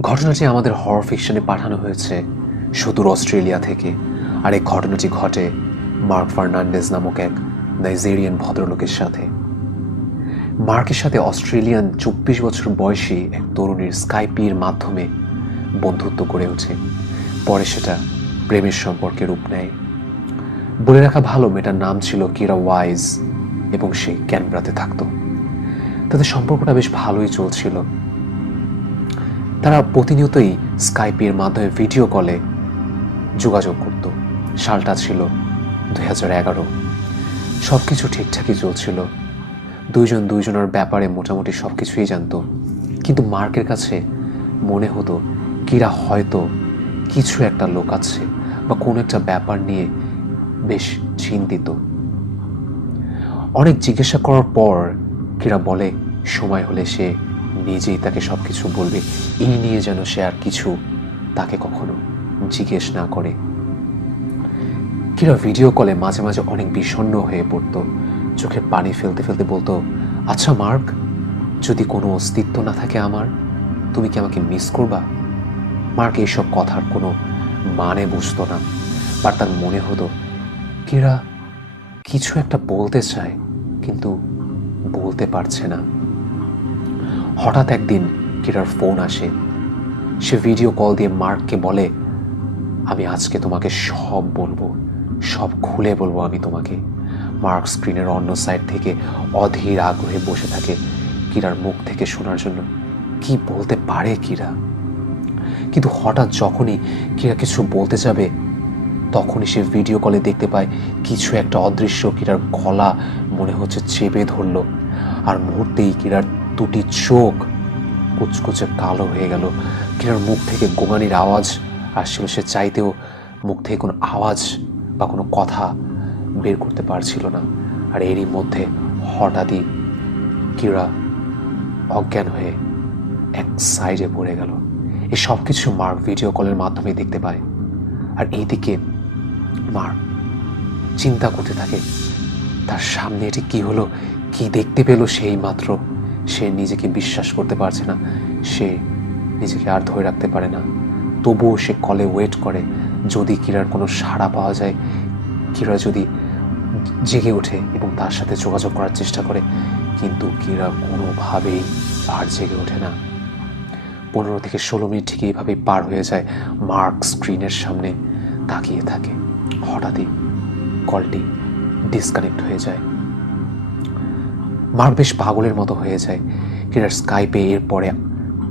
ঘটনাটি আমাদের হরর ফিকশনে পাঠানো হয়েছে সুদূর অস্ট্রেলিয়া থেকে। আর এই ঘটনাটি ঘটে মার্ক ফার্নান্ডেজ নামক এক নাইজেরিয়ান ভদ্রলোকের সাথে। মার্কের সাথে অস্ট্রেলিয়ান চব্বিশ বছর বয়সী এক তরুণীর স্কাইপির মাধ্যমে বন্ধুত্ব গড়ে ওঠে। পরে সেটা প্রেমের সম্পর্কে রূপ নেয়। বলে রাখা ভালো, মেয়েটার নাম ছিল কিরা ওয়াইজ এবং সে ক্যানব্রাতে থাকতো। তাদের সম্পর্কটা বেশ ভালোই চলছিল। তারা প্রতিনিয়তই স্কাইপের মাধ্যমে ভিডিও কলে, যোগাযোগ করত। সালটা ছিল দুই হাজার এগারো। সব কিছু ঠিকঠাকই চলছিল। দুইজন দুইজনের ব্যাপারে মোটামুটি সব কিছুই জানতো। কিন্তু মার্কের কাছে মনে হতো, কিরা হয়তো কিছু একটা লোক আছে বা কোনো একটা ব্যাপার নিয়ে বেশ চিন্তিত। অনেক জিজ্ঞাসা করার পর কিরা বলে, সময় হলে সে নিজেই তাকে সব কিছু বলবে। এই নিয়ে যেন সে আর কিছু তাকে কখনো জিজ্ঞেস না করে। কিরা ভিডিও কলে মাঝে মাঝে অনেক বিষণ্ণ হয়ে পড়তো। চোখে পানি ফেলতে ফেলতে বলতো আচ্ছা মার্ক, যদি কোনো অস্তিত্ব না থাকে আমার, তুমি কি আমাকে মিস করবা? মার্ক এইসব কথার কোনো মানে বুঝতো না। আর তার মনে হতো, কিরা কিছু একটা বলতে চায়, কিন্তু বলতে পারছে না। হঠাৎ একদিন কিরার ফোন আসে। সে ভিডিও কল দিয়ে মার্ককে বলে, আমি আজকে তোমাকে সব বলব, সব খুলে বলব আমি তোমাকে। মার্ক স্ক্রিনের অন্য সাইড থেকে অধীর আগ্রহে বসে থাকে কিরার মুখ থেকে শোনার জন্য। কি বলতে পারে কিরা? কিন্তু হঠাৎ যখনই কিরা কিছু বলতে যাবে, তখনই সে ভিডিও কলে দেখতে পায় কিছু একটা অদৃশ্য কিরার গলা মনে হচ্ছে চেপে ধরলো। আর মুহূর্তেই কিরার দুটি চোখ কুচকুচে কালো হয়ে গেল। কিরার মুখ থেকে গোঙানির আওয়াজ আসছিল, সে চাইতেও মুখ থেকে কোনো আওয়াজ বা কোনো কথা বের করতে পারছিল না। আর এরই মধ্যে হঠাৎই কিরা অজ্ঞান হয়ে এক সাইডে পড়ে গেল। এই সব কিছু মার্ক ভিডিও কলের মাধ্যমে দেখতে পায়। আর এইদিকে মার্ক চিন্তা করতে থাকে, তার সামনে এটি কি হলো, কি দেখতে পেল সেই মাত্র সে নিজেকে বিশ্বাস করতে পারছে না। সে নিজেকে আর ধরে রাখতে পারে না। তবুও সে কলে ওয়েট করে। যদি কিরার কোনো সাড়া পাওয়া যায় কিরা যদি জেগে ওঠে এবং তার সাথে যোগাযোগ করার চেষ্টা করে, কিন্তু কিরা কোনোভাবেই আর জেগে ওঠে না। পনেরো থেকে ষোলো মিনিট ঠিক এইভাবেই পার হয়ে যায়, মার্ক স্ক্রিনের সামনে তাকিয়ে থাকে। হঠাৎই কলটি ডিসকানেক্ট হয়ে যায়। মার্ক বেশ পাগলের মতো হয়ে যায়। কিরার স্কাইপে এরপরে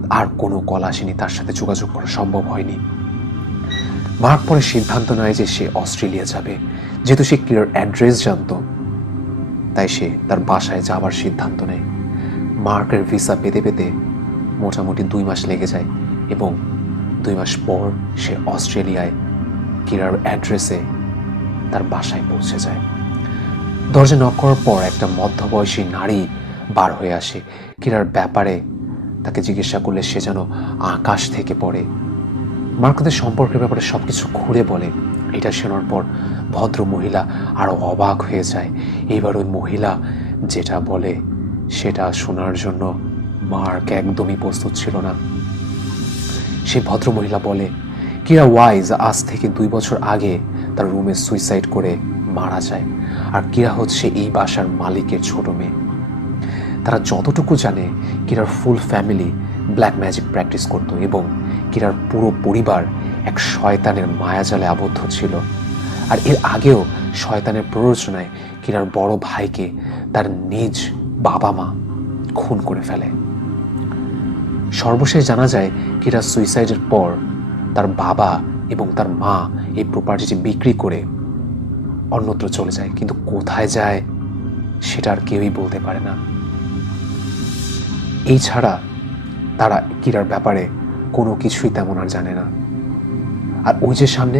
আর কোনো কল আসেনি, তার সাথে যোগাযোগ করা সম্ভব হয়নি। মার্ক পরে সিদ্ধান্ত নেয় যে সে অস্ট্রেলিয়া যাবে। যেহেতু সে কিরার অ্যাড্রেস জানতো, তাই সে তার বাসায় যাবার সিদ্ধান্ত নেয়। মার্কের ভিসা পেতে পেতে মোটামুটি দুই মাস লেগে যায় এবং দুই মাস পর সে অস্ট্রেলিয়ায় কিরার অ্যাড্রেসে তার বাসায় পৌঁছে যায়। দরজা নক করার পর একটা মধ্যবয়সী নারী বার হয়ে আসে। কিরার ব্যাপারে তাকে জিজ্ঞাসা করলে সে যেন আকাশ থেকে পড়ে। মার্কদের সম্পর্কের ব্যাপারে সবকিছু ঘুরে বলে, এটা শোনার পর ভদ্র মহিলা আরও অবাক হয়ে যায়। এবার ওই মহিলা যেটা বলে, সেটা শোনার জন্য মার্ক একদমই প্রস্তুত ছিল না। সে ভদ্র মহিলা বলে, কিরা ওয়াইজ আজ থেকে দুই বছর আগে তার রুমে সুইসাইড করে মারা যায়। আর কিরা হচ্ছে এই বাসার মালিকের ছোট মেয়ে। তারা যতটুকু জানে, কিরার full family black magic practice করত এবং কিরার পুরো পরিবার এক শয়তানের মায়াজালে আবদ্ধ ছিল। আর এর আগেও শয়তানের প্ররোচনায় কিরার বড় ভাইকে তার নিজ বাবা মা খুন করে ফেলে। সর্বশেষ জানা যায়, কিরা সুইসাইডের পর তার বাবা এবং তার মা এই প্রপার্টিটি বিক্রি করে অন্যত্র চলে যায়, কিন্তু কোথায় যায় সেটা আর কেউই বলতে পারে না। এই ছাড়া তারা কিরার ব্যাপারে কোনো কিছুই তেমন আর জানে না। আর ওই যে সামনে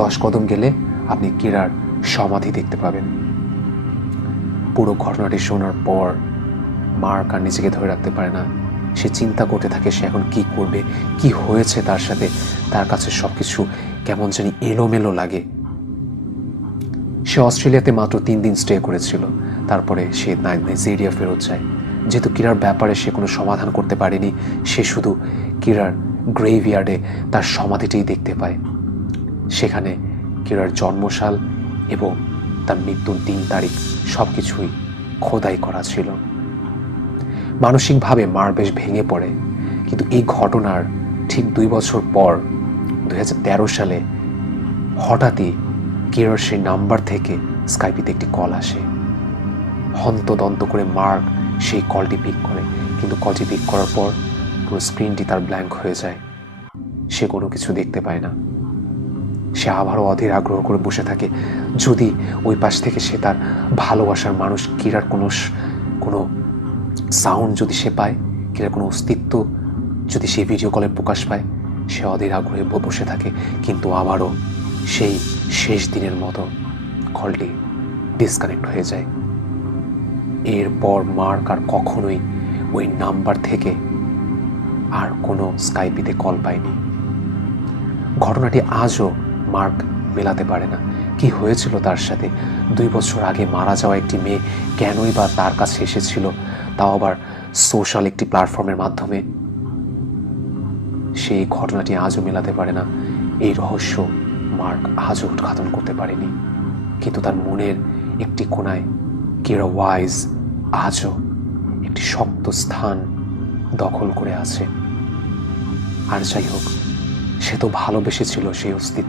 দশ কদম গেলে আপনি কিরার সমাধি দেখতে পাবেন। পুরো ঘটনাটি শোনার পর মার্ক আর নিজেকে ধরে রাখতে পারে না। সে চিন্তা করতে থাকে সে এখন কি করবে, কি হয়েছে তার সাথে, তার কাছে সব কিছু কেমন জানি এলোমেলো লাগে। সে অস্ট্রেলিয়াতে মাত্র তিন দিন স্টে করেছিল। তারপরে সে নাইজেরিয়া ফেরত যায়। যেহেতু কিরার ব্যাপারে সে কোনো সমাধান করতে পারেনি, সে শুধু কিরার গ্রেভইয়ার্ডে তার সমাধিটাই দেখতে পায়। সেখানে কিরার জন্মসাল এবং তার মৃত্যুর দিন তারিখ সব কিছুই খোদাই করা ছিল। মানসিকভাবে মার বেশ ভেঙে পড়ে, কিন্তু এই ঘটনার ঠিক দুই বছর পর দু হাজার তেরো সালে হঠাৎই কিরার সেই নাম্বার থেকে স্কাইপিতে একটি কল আসে। হন্তদন্ত করে মার্ক সেই কলটি পিক করে, কিন্তু কলটি পিক করার পর পুরো স্ক্রিনটি তার ব্ল্যাঙ্ক হয়ে যায়। সে কোনো কিছু দেখতে পায় না। সে আবারও অধীর আগ্রহ করে বসে থাকে। যদি ওই পাশ থেকে সে তার ভালোবাসার মানুষ কিরার কোনো কোনো সাউন্ড যদি সে পায় কিরার কোনো অস্তিত্ব যদি সে ভিডিও কলে প্রকাশ পায়, সে অধীর আগ্রহে বসে থাকে, কিন্তু আবারও সেই শেষ দিনের মতো কলটি ডিসকানেক্ট হয়ে যায়। এরপর মার্ক আর কখনোই ওই নাম্বার থেকে আর কোনো স্কাইপিতে কল পায়নি। ঘটনাটি আজও মার্ক মেলাতে পারে না। কি হয়েছিল তার সাথে? দুই বছর আগে মারা যাওয়া একটি মেয়ে কেনই বা তার কাছে এসেছিল? তাও আবার সোশ্যাল একটি প্ল্যাটফর্মের মাধ্যমে? সেই ঘটনাটি আজও মেলাতে পারে না। এই রহস্য মার্ক আজও উদ্ঘাটন করতে পারেনি, কিন্তু তার মনের একটি কোনায় কেরা ওয়াইজ আজও একটি শক্ত স্থান দখল করে আছে। আর যাই হোক, সে তো ভালোবেসেছিল সেই অস্তিত্ব।